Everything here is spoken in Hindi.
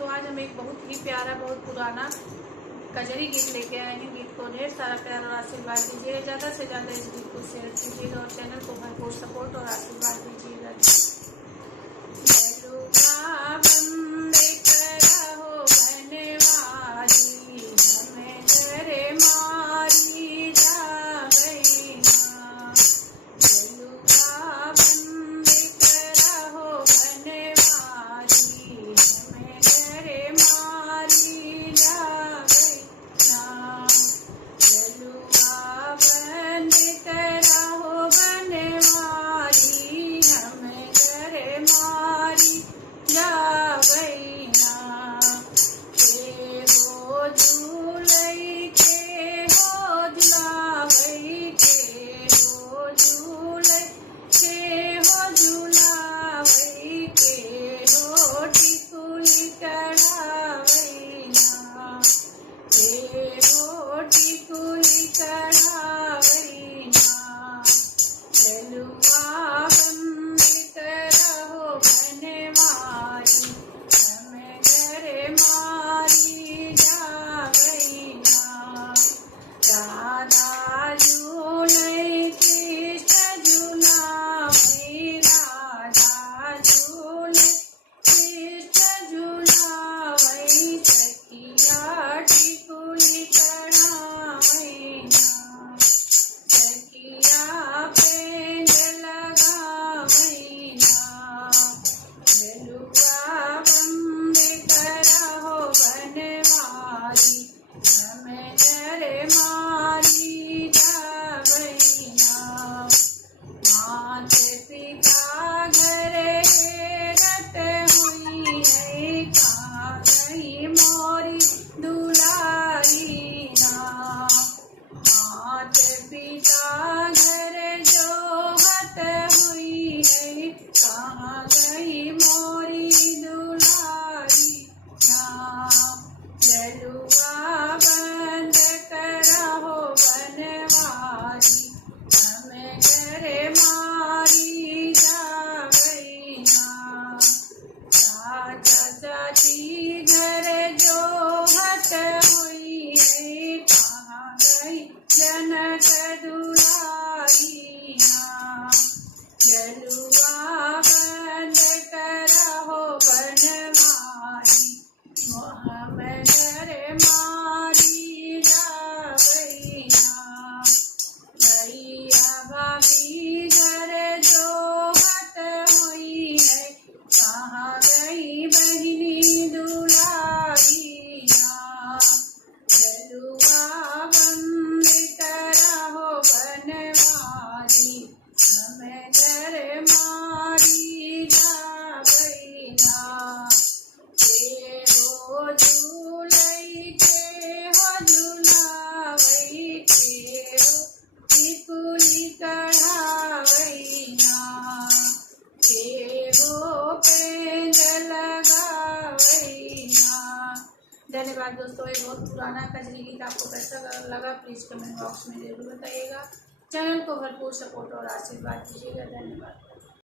दोस्तों, आज हम एक बहुत ही प्यारा, बहुत पुराना कजरी गीत लेके आए हैं। गीत को ढेर सारा प्यार और आशीर्वाद दीजिए। ज़्यादा से ज़्यादा इस गीत को शेयर कीजिएगा और चैनल को भरपूर सपोर्ट और आशीर्वाद दीजिएगा। धन्यवाद दोस्तों। ये बहुत पुराना कजरी गीत आपको कैसा लगा प्लीज़ कमेंट बॉक्स में जरूर बताइएगा। चैनल को भरपूर सपोर्ट और आशीर्वाद दीजिएगा। धन्यवाद।